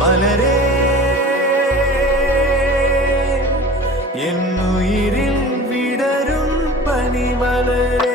மலரே என்னுயிரில் விடரும் பனிமலரே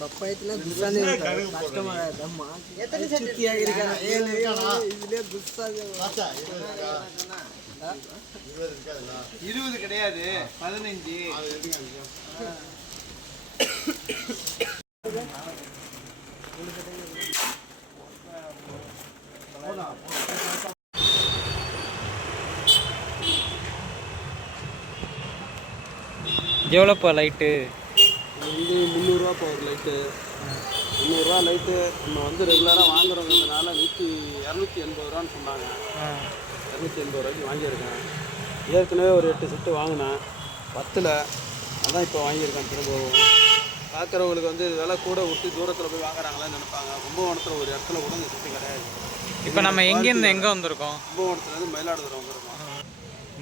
பப்பாயத்துல குஸ்ஸானே கஷ்டமா இருக்கம்மா எத்தனை செட் இருக்காங்க 7 இதுல குஸ்ஸா 20 கிடையாது 15 எவ்வளோப்பா லைட்டு? வந்து 300 ரூபா ஒரு லைட்டு. 300 ரூபா லைட்டு நம்ம வந்து ரெகுலராக வாங்குறதுனால 280 ரூபான்னு சொன்னாங்க. 280 ரூபாய்க்கு வாங்கியிருக்கேன். ஏற்கனவே ஒரு 8 செட்டு வாங்கினேன், பத்தில். அதான் இப்போ வாங்கியிருக்கேன். திரும்பவும் பார்க்குறவங்களுக்கு வந்து விலை கூட விட்டு தூரத்தில் போய் வாங்குறாங்களான்னு நினைப்பாங்க. கும்பகோணத்தில் ஒரு இடத்துல கூட இந்த செட்டு கிடையாது. இப்போ நம்ம எங்கேருந்து எங்கே வந்திருக்கோம்? கும்பகோணத்துலேருந்து மயிலாடுதுறை வந்திருக்கோம்.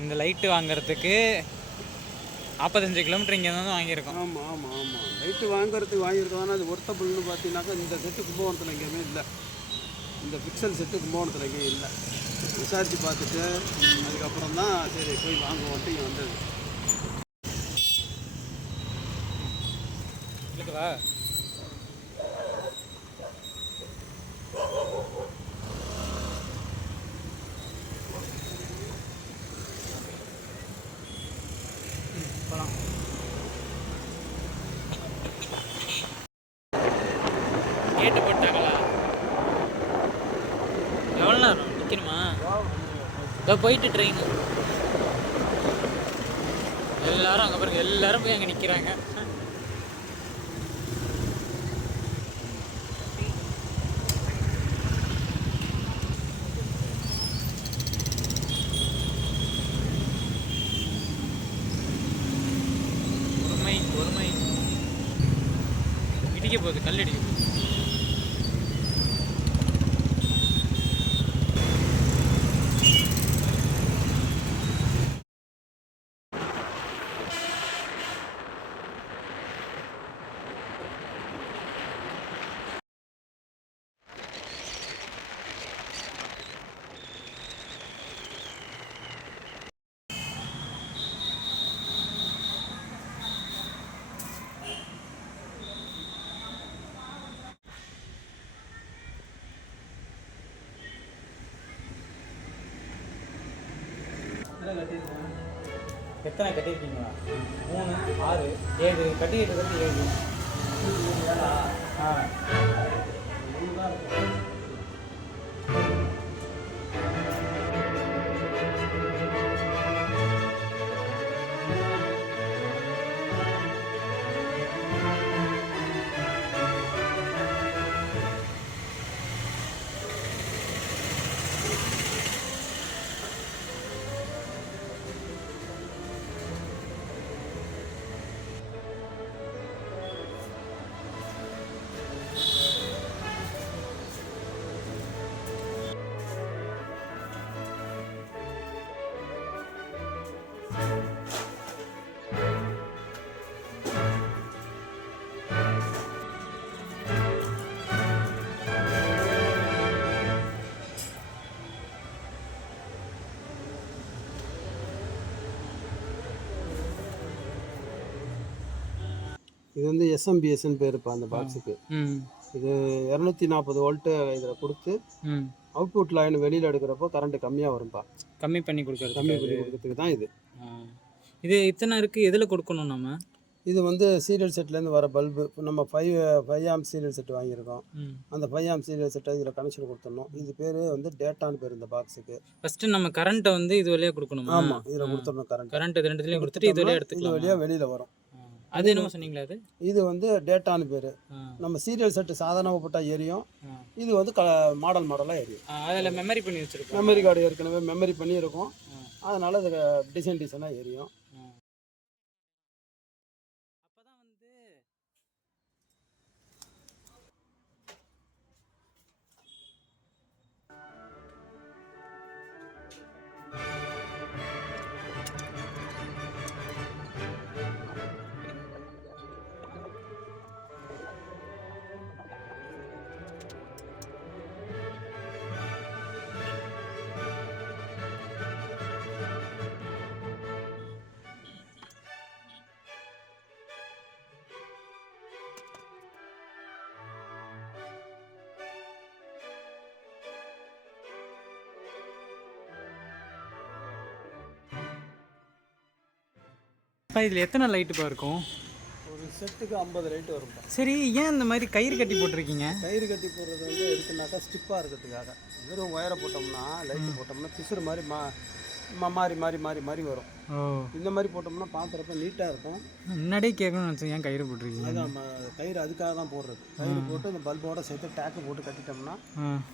இந்த லைட்டு வாங்குறதுக்கு 45 கிலோமீட்டர் இங்கே தான் வாங்கியிருக்கோம். ஆமாம் ஆமாம் ஆமாம் லைட்டு வாங்குறதுக்கு வாங்கியிருக்கோம். ஆனால் அது ஒர்த்தபுள்னு பார்த்தீங்கன்னாக்கா இந்த செட்டு கும்பகோணத்தில் எங்கேயுமே இல்லை. இந்த பிக்சல் செட்டு கும்பகோணத்தில் எங்கேயும் இல்லை. விசாரித்து பார்த்துட்டு அதுக்கப்புறம் தான் சரி போய் வாங்குவோன்ட்டு இங்கே வந்தது. இருக்குதா? கேட்டு போட்டாங்களா? எவ்வளோ நேரம் நிற்கணுமா? இதோ போயிட்டு ட்ரெயின் எல்லாரும் அங்கே பாருங்க, எல்லாரும் போய் அங்கே நிற்கிறாங்க. பொறுமை பொறுமை. இடிக்க போகுது, கல் இடிக்க போகுது. எத்தனை கட்டியிருக்கீங்களா? 3, 6, 7 கட்டிட்டு 7. ஆ இது வந்து எஸ்எம்பிஎஸ்ன்னு பேருப்பா அந்த பாக்ஸுக்கு. இது 240 வோல்ட்டு இதில் கொடுத்து அவுட்புட் லைன் வெளியில் எடுக்கிறப்போ கரண்ட் கம்மியாக வரும்பா. கம்மி பண்ணி கொடுக்குறது. கம்மி பண்ணி கொடுக்கறதுக்கு தான் இது. இது இத்தனை இருக்குது, எதில் கொடுக்கணும் நம்ம? இது வந்து சீரியல் செட்லேருந்து வர பல்பு. இப்போ நம்ம 5 ஆம்ப் சீரியல் செட் வாங்கியிருக்கோம். அந்த 5 ஆம்ப் சீரியல் செட்டை இதில் கனெக்ஷன் கொடுத்துடணும். இது பேர் வந்து டேட்டான்னு பேர் இந்த பாக்ஸுக்கு. ஃபஸ்ட்டு நம்ம கரண்ட்டை வந்து இது வழியாக கொடுக்கணுமா? ஆமாம், இதில் கொடுத்துடணும். கரண்ட் இது ரெண்டுத்துலேயும் கொடுத்துட்டு இது வழியாக இது எடுத்துக்கலாம். வழியாக வெளியில் வரும். அது என்னமோ சொன்னீங்களா? அது இது வந்து டேட்டான்னு பேர். நம்ம சீரியல் செட்டு சாதாரணமாக போட்டால் எரியும். இது வந்து மாடலாக எரியும். அதில் மெமரி பண்ணி வச்சுருக்கோம். மெமரி கார்டு ஏற்கனவே மெமரி பண்ணி இருக்கும். அதனால் அது டிசைனாக எரியும். அப்பதான் வந்து இதில் எத்தனை லைட்டுப்பா இருக்கும்? ஒரு செட்டுக்கு 50 லைட் வரும்ப்பா. சரி, ஏன் இந்த மாதிரி கயிறு கட்டி போட்டிருக்கீங்க? கயிறு கட்டி போடுறது வந்து எதுக்குனாக்கா ஸ்டிப்பாக இருக்கிறதுக்காக. வெறும் ஒயரை போட்டோம்னா லைட்டு போட்டோம்னா பிசுறு மாதிரி மாறி மாறி மாறி மாறி வரும். ஓ, இந்த மாதிரி போட்டோம்னா பார்க்குறப்ப நீட்டாக இருக்கும். முன்னாடியே கேட்கணும்னு நினச்சேன், ஏன் கயிறு போட்டிருக்கீங்க? அது நம்ம கயிறு அதுக்காக தான் போடுறது. கயிறு போட்டு இந்த பல்போட சேர்த்து டேக்கு போட்டு கட்டிட்டோம்னா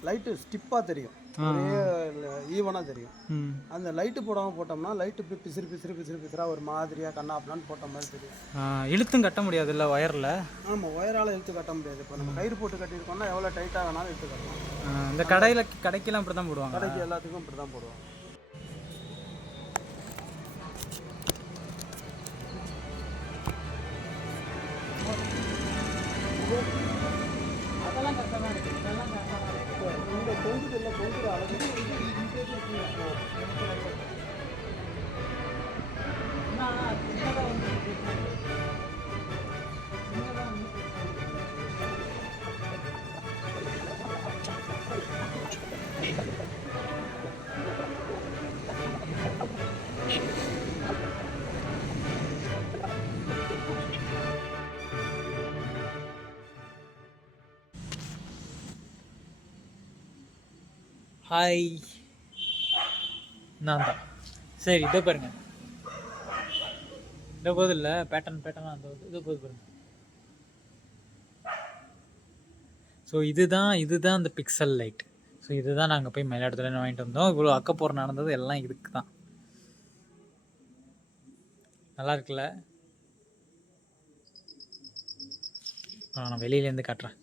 லைட்டு ஸ்டிப்பாக தெரியும், ஒரே ஈவனாக தெரியும். அந்த லைட்டு போடாமல் போட்டோம்னா லைட்டு இப்படி பிசுறாக ஒரு மாதிரியாக கண்ணாப்பலான்னு போட்ட மாதிரி தெரியும். இழுத்தும் கட்ட முடியாதுல்ல ஒயரில்? ஆமாம், ஒயரால் இழுத்து கட்ட முடியாது. இப்போ நம்ம கயிறு போட்டு கட்டியிருக்கோம்னா எவ்வளோ டைட்டாக வேணாலும் இழுத்து கட்டலாம். இந்த கடைக்கெல்லாம் இப்படி தான் போடுவாங்க. கடைக்கு எல்லாத்துக்கும் இப்படி தான் போடுவோம். அதெல்லாம் கஷ்டமாக இருக்குது. இதெல்லாம் கஷ்டமாக இருக்குது. இந்த கொஞ்சம் அளவு ஹாய், நான் தான். சரி, இதோ பாருங்க, இதோ போது இல்லை பேட்டர்னாக அந்த இதோ போது பாருங்க. ஸோ இதுதான் அந்த பிக்சல் லைட். ஸோ இதுதான் நாங்கள் போய் மயிலாடுதுறையில் வாங்கிட்டு வந்தோம். இவ்வளோ அக்கப்போர் நடந்தது எல்லாம் இதுக்கு தான். நல்லா இருக்குல்ல? நான் வெளியிலேருந்து காட்டுறேன்.